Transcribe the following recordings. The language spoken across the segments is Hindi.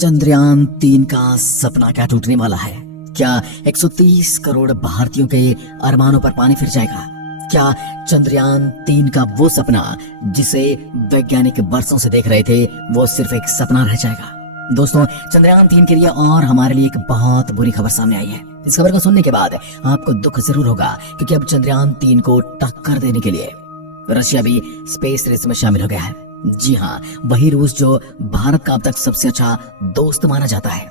चंद्रयान 3 का सपना क्या टूटने वाला है? क्या 130 करोड़ भारतीयों के अरमानों पर पानी फिर जाएगा? क्या चंद्रयान 3 का वो सपना जिसे वैज्ञानिक बरसों से देख रहे थे वो सिर्फ एक सपना रह जाएगा? दोस्तों, चंद्रयान 3 के लिए और हमारे लिए एक बहुत बुरी खबर सामने आई है। इस खबर को सुनने के बाद आपको दुख जरूर होगा, क्योंकि अब चंद्रयान 3 को टक्कर देने के लिए रशिया भी स्पेस रेस में शामिल हो गया है। जी हाँ, वही रूस जो भारत का अब तक सबसे अच्छा दोस्त माना जाता है।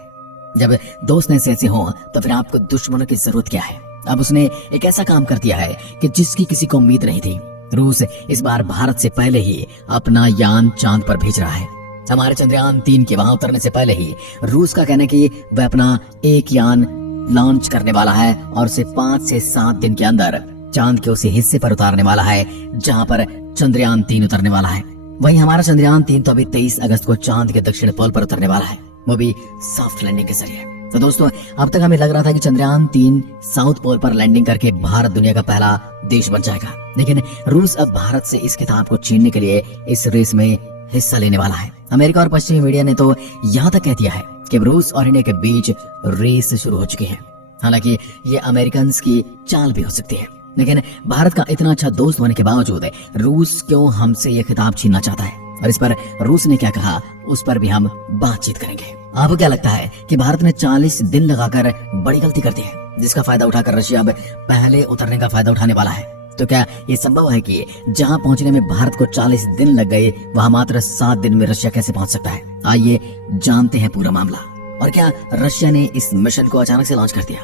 जब दोस्त ऐसे हो तो फिर आपको दुश्मनों की जरूरत क्या है? अब उसने एक ऐसा काम कर दिया है कि जिसकी किसी को उम्मीद नहीं थी। रूस इस बार भारत से पहले ही अपना यान चांद पर भेज रहा है। हमारे चंद्रयान 3 के वहां उतरने से पहले ही रूस का कहना है कि वह अपना एक यान लॉन्च करने वाला है और उसे 5 से 7 दिन के अंदर चांद के उसी हिस्से पर उतारने वाला है जहां पर चंद्रयान 3 उतरने वाला है। वहीं हमारा चंद्रयान 3 तो अभी 23 अगस्त को चांद के दक्षिण पोल पर उतरने वाला है, वो भी सॉफ्ट लैंडिंग के जरिए। तो दोस्तों, अब तक हमें लग रहा था कि चंद्रयान 3 साउथ पोल पर लैंडिंग करके भारत दुनिया का पहला देश बन जाएगा, लेकिन रूस अब भारत से इस खिताब को छीनने के लिए इस रेस में हिस्सा लेने वाला है। अमेरिका और पश्चिमी मीडिया ने तो यहाँ तक कह दिया है कि रूस और इंडिया के बीच रेस शुरू हो चुकी है। हालांकि ये अमेरिकन की चाल भी हो सकती है, लेकिन भारत का इतना अच्छा दोस्त होने के बावजूद रूस क्यों हमसे ये खिताब छीनना चाहता है और इस पर रूस ने क्या कहा, उस पर भी हम बातचीत करेंगे। आपको क्या लगता है कि भारत ने 40 दिन लगाकर बड़ी गलती कर दी है, जिसका फायदा उठाकर रशिया अब पहले उतरने का फायदा उठाने वाला है? तो क्या ये संभव है कि जहां पहुंचने में भारत को 40 दिन लग गए, वहां मात्र 7 दिन में रशिया कैसे पहुंच सकता है? आइए जानते हैं पूरा मामला। और क्या रशिया ने इस मिशन को अचानक से लॉन्च कर दिया?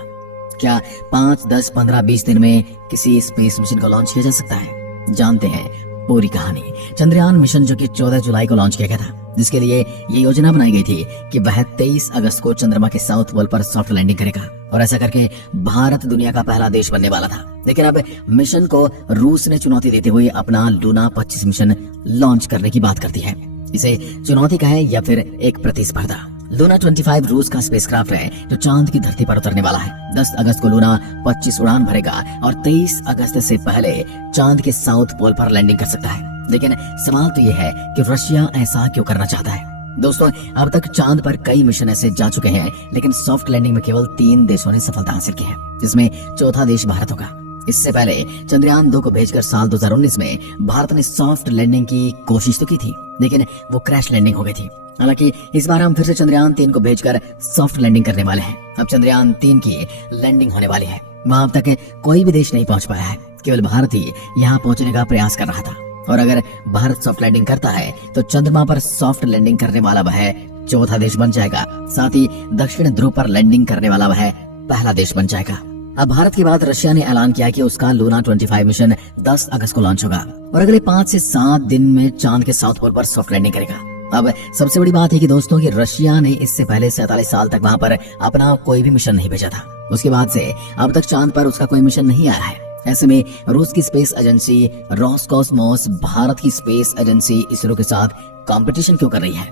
क्या 5, 10, 15, 20 दिन में किसी स्पेस मिशन को लॉन्च किया जा सकता है? जानते हैं पूरी कहानी। चंद्रयान मिशन जो कि 14 जुलाई को लॉन्च किया गया था, जिसके लिए ये योजना बनाई गई थी कि वह 23 अगस्त को चंद्रमा के साउथ पोल पर सॉफ्ट लैंडिंग करेगा और ऐसा करके भारत दुनिया का पहला देश बनने वाला था। लेकिन अब मिशन को रूस ने चुनौती देते हुए अपना लूना 25 मिशन लॉन्च करने की बात करती है। इसे चुनौती कहें या फिर एक प्रतिस्पर्धा। लूना 25 रूस का स्पेसक्राफ्ट है जो चांद की धरती पर उतरने वाला है। 10 अगस्त को लूना 25 उड़ान भरेगा और 23 अगस्त से पहले चांद के साउथ पोल पर लैंडिंग कर सकता है। लेकिन सवाल तो यह है कि रशिया ऐसा क्यों करना चाहता है? दोस्तों, अब तक चांद पर कई मिशन ऐसे जा चुके हैं, लेकिन सॉफ्ट लैंडिंग में केवल 3 देशों ने सफलता हासिल की है, जिसमें चौथा देश भारत होगा। इससे पहले चंद्रयान 2 को भेजकर साल 2019 में भारत ने सॉफ्ट लैंडिंग की कोशिश तो की थी, लेकिन वो क्रैश लैंडिंग हो गई थी। हालांकि इस बार हम फिर से चंद्रयान 3 को भेजकर सॉफ्ट लैंडिंग करने वाले हैं। अब चंद्रयान 3 की लैंडिंग होने वाली है। वहां अब तक कोई भी देश नहीं पहुंच पाया है, केवल भारत ही यहाँ पहुंचने का प्रयास कर रहा था। और अगर भारत सॉफ्ट लैंडिंग करता है तो चंद्रमा पर सॉफ्ट लैंडिंग करने वाला वह चौथा देश बन जाएगा। साथ ही दक्षिण ध्रुव पर लैंडिंग करने वाला वह पहला देश बन जाएगा। अब भारत के बाद रशिया ने ऐलान किया कि उसका लूना 25 मिशन 10 अगस्त को लॉन्च होगा और अगले 5 से 7 दिन में चांद के साउथ पोल पर सॉफ्ट लैंडिंग करेगा। अब सबसे बड़ी बात है कि दोस्तों कि रशिया ने इससे पहले 47 साल तक वहां पर अपना कोई भी मिशन नहीं भेजा था। उसके बाद से अब तक चांद पर उसका कोई मिशन नहीं आया है। ऐसे में रूस की स्पेस एजेंसी रोसकॉस्मोस भारत की स्पेस एजेंसी इसरो के साथ कंपटीशन क्यों कर रही है?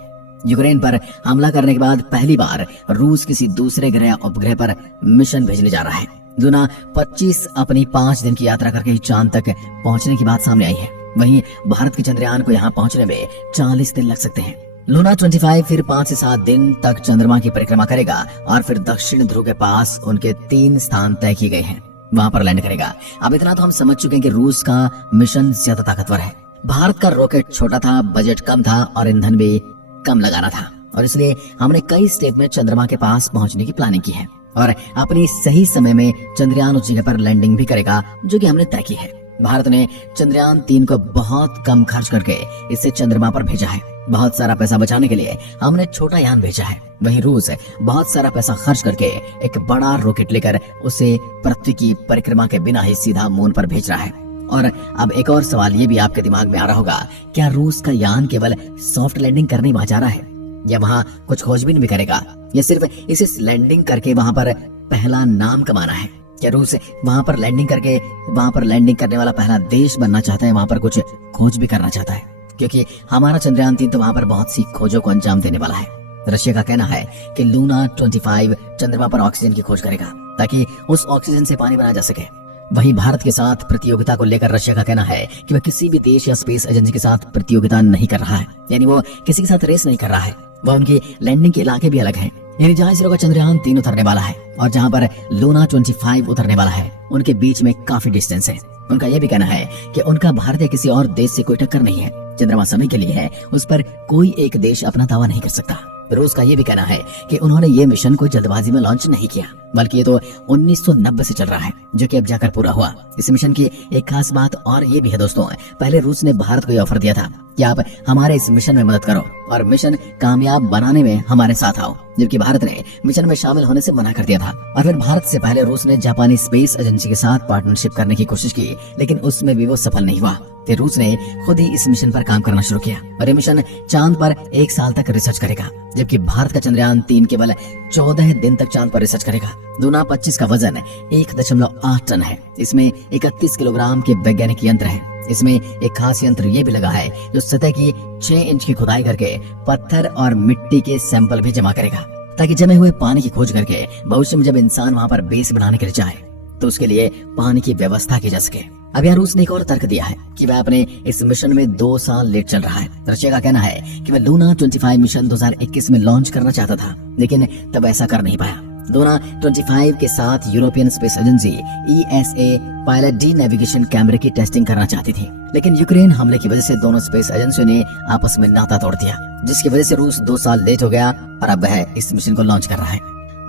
यूक्रेन पर हमला करने के बाद पहली बार रूस किसी दूसरे ग्रह उपग्रह पर मिशन भेजने जा रहा है। लूना 25 अपनी 5 दिन की यात्रा करके चांद तक पहुंचने की बात सामने आई है। वहीं भारत के चंद्रयान को यहाँ पहुंचने में 40 दिन लग सकते हैं। लूना 25 फिर 5 से 7 दिन तक चंद्रमा की परिक्रमा करेगा और फिर दक्षिण ध्रुव के पास उनके 3 स्थान तय किए गए हैं, वहां पर लैंड करेगा। अब इतना तो हम समझ चुके हैं कि रूस का मिशन ज्यादा ताकतवर है। भारत का रॉकेट छोटा था, बजट कम था और ईंधन भी कम लगाना था, और इसलिए हमने कई स्टेप में चंद्रमा के पास पहुंचने की प्लानिंग की है और अपनी सही समय में चंद्रयान उस जगह पर लैंडिंग भी करेगा जो कि हमने तय की है। भारत ने चंद्रयान 3 को बहुत कम खर्च करके इसे चंद्रमा पर भेजा है। बहुत सारा पैसा बचाने के लिए हमने छोटा यान भेजा है। वहीं रूस बहुत सारा पैसा खर्च करके एक बड़ा रॉकेट लेकर उसे पृथ्वी की परिक्रमा के बिना ही सीधा मून पर भेज रहा है। और अब एक और सवाल ये भी आपके दिमाग में आ रहा होगा, क्या रूस का यान केवल सॉफ्ट लैंडिंग करने वहां जा रहा है या वहां कुछ खोजबीन भी करेगा, या सिर्फ इसे लैंडिंग करके वहां पर पहला नाम कमाना है? क्या रूस वहां पर लैंडिंग करके वहां पर लैंडिंग करने वाला पहला देश बनना चाहता है, वहां पर कुछ खोज भी करना चाहता है? क्योंकि हमारा चंद्रयान 3 तो वहां पर बहुत सी खोजों को अंजाम देने वाला है। रशिया का कहना है कि लूना 25 चंद्रमा पर ऑक्सीजन की खोज करेगा ताकि उस ऑक्सीजन से पानी बनाया जा सके। वहीं भारत के साथ प्रतियोगिता को लेकर रशिया का कहना है कि वह किसी भी देश या स्पेस एजेंसी के साथ प्रतियोगिता नहीं कर रहा है, यानी वो किसी के साथ रेस नहीं कर रहा है। वह उनकी लैंडिंग के इलाके भी अलग हैं। यानी जहाँ इसरो का चंद्रयान 3 उतरने वाला है और जहाँ पर लूना 25 उतरने वाला है, उनके बीच में काफी डिस्टेंस है। उनका यह भी कहना है कि उनका भारत या किसी और देश से कोई टक्कर नहीं है। चंद्रमा समय के लिए है, उस पर कोई एक देश अपना दावा नहीं कर सकता। रूस का यह भी कहना है कि उन्होंने ये मिशन कोई जल्दबाजी में लॉन्च नहीं किया, बल्कि ये तो 1990 से चल रहा है, जो कि अब जाकर पूरा हुआ। इस मिशन की एक खास बात और ये भी है दोस्तों, पहले रूस ने भारत को ये ऑफर दिया था कि आप हमारे इस मिशन में मदद करो और मिशन कामयाब बनाने में हमारे साथ आओ, जबकि भारत ने मिशन में शामिल होने से मना कर दिया था। और फिर भारत से पहले रूस ने जापानी स्पेस एजेंसी के साथ पार्टनरशिप करने की कोशिश की, लेकिन उसमें भी वो सफल नहीं हुआ। फिर रूस ने खुद ही इस मिशन पर काम करना शुरू किया और ये मिशन चांद पर 1 साल तक रिसर्च करेगा, जबकि भारत का चंद्रयान 3 केवल 14 दिन तक चांद पर रिसर्च करेगा। लूना 25 का वजन 1.8 टन है। इसमें 31 किलोग्राम के वैज्ञानिक यंत्र है। इसमें एक खास यंत्र ये भी लगा है जो सतह की 6 इंच की खुदाई करके पत्थर और मिट्टी के सैंपल भी जमा करेगा, ताकि जमे हुए पानी की खोज करके भविष्य में जब इंसान वहाँ पर बेस बनाने के लिए जाए तो उसके लिए पानी की व्यवस्था की जा सके। अब यहाँ रूस ने एक और तर्क दिया है कि वह अपने इस मिशन में 2 साल लेट चल रहा है। रशिया का कहना है कि वह लूना 25 मिशन 2021 में लॉन्च करना चाहता था, लेकिन तब ऐसा कर नहीं पाया। लूना 25 के साथ European space agency ESA pilot D navigation कैमरे की टेस्टिंग करना चाहती थी, लेकिन यूक्रेन हमले की वजह से दोनों स्पेस एजेंसियों ने आपस में नाता तोड़ दिया, जिसकी वजह से रूस 2 साल लेट हो गया और अब वह इस मिशन को लॉन्च कर रहा है।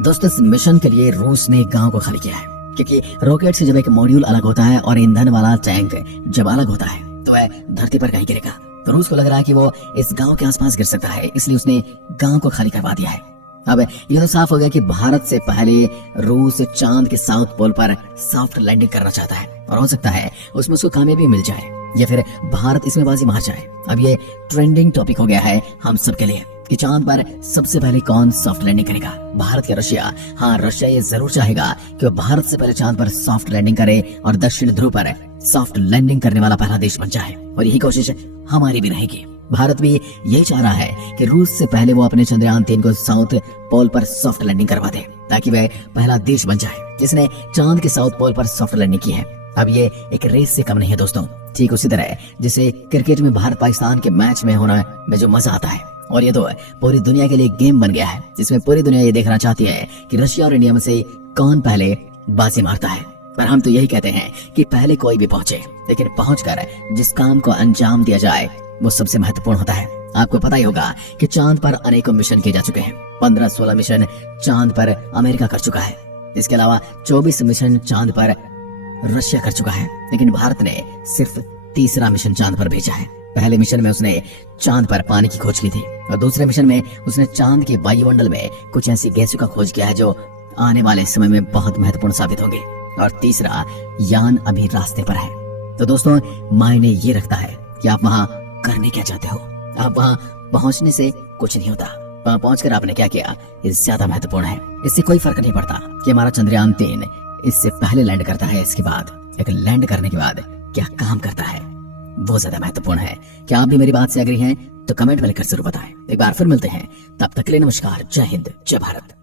दोस्तों, इस मिशन के लिए रूस ने गांव को खाली किया है, क्योंकि रॉकेट से जब एक मॉड्यूल अलग होता है और ईंधन वाला टैंक जब अलग होता है तो वह धरती पर कहीं गिरेगा। तो रूस को लग रहा है कि वो इस गांव के आसपास गिर सकता है, इसलिए उसने गांव को खाली करवा दिया है। अब ये तो साफ हो गया कि भारत से पहले रूस चांद के साउथ पोल पर सॉफ्ट लैंडिंग करना चाहता है और हो सकता है उसमें उसको कामयाबी मिल जाए या फिर भारत इसमें बाजी मार जाए। अब ये ट्रेंडिंग टॉपिक हो गया है हम सब के लिए कि चांद पर सबसे पहले कौन सॉफ्ट लैंडिंग करेगा, भारत या रशिया। हाँ, रशिया ये जरूर चाहेगा कि वह भारत से पहले चांद पर सॉफ्ट लैंडिंग करे और दक्षिण ध्रुव पर सॉफ्ट लैंडिंग करने वाला पहला देश बन जाए, और यही कोशिश हमारी भी रहेगी। भारत भी यही चाह रहा है कि रूस से पहले वो अपने चंद्रयान 3 को साउथ पोल पर सॉफ्ट लैंडिंग करवा दे, ताकि वह पहला देश बन जाए जिसने चांद के साउथ पोल पर सॉफ्ट लैंडिंग की है। अब ये एक रेस से कम नहीं है दोस्तों, ठीक उसी तरह जिसे क्रिकेट में भारत पाकिस्तान के मैच में होना में जो मजा आता है, और ये तो पूरी दुनिया के लिए गेम बन गया है जिसमें पूरी दुनिया ये देखना चाहती है कि रशिया और इंडिया में से कौन पहले बाजी मारता है। पर हम तो यही कहते हैं कि पहले कोई भी पहुंचे, लेकिन पहुंचकर जिस काम को अंजाम दिया जाए वो सबसे महत्वपूर्ण होता है। आपको पता ही होगा कि चांद पर अनेकों मिशन किए जा चुके हैं। 15-16 मिशन चांद पर अमेरिका कर चुका है। इसके अलावा 24 मिशन चांद पर रशिया कर चुका है, लेकिन भारत ने सिर्फ तीसरा मिशन चांद पर भेजा है। पहले मिशन में उसने चांद पर पानी की खोज की थी और दूसरे मिशन में उसने चांद के वायुमंडल में कुछ ऐसी गैसों का खोज किया है जो आने वाले समय में बहुत महत्वपूर्ण साबित होंगे, और तीसरा यान अभी रास्ते पर है। तो दोस्तों, मायने ये रखता है कि आप वहाँ करने क्या चाहते हो। आप वहाँ पहुंचने से कुछ नहीं होता, वहाँ पहुंचकर आपने क्या किया ये ज्यादा महत्वपूर्ण है। इससे कोई फर्क नहीं पड़ता कि हमारा चंद्रयान 3 इससे पहले लैंड करता है, इसके बाद एक लैंड करने के बाद क्या काम करता है, वो ज्यादा महत्वपूर्ण है। क्या आप भी मेरी बात से एग्री हैं? तो कमेंट में लिखकर जरूर बताएं। एक बार फिर मिलते हैं, तब तक के लिए नमस्कार, जय हिंद, जय भारत।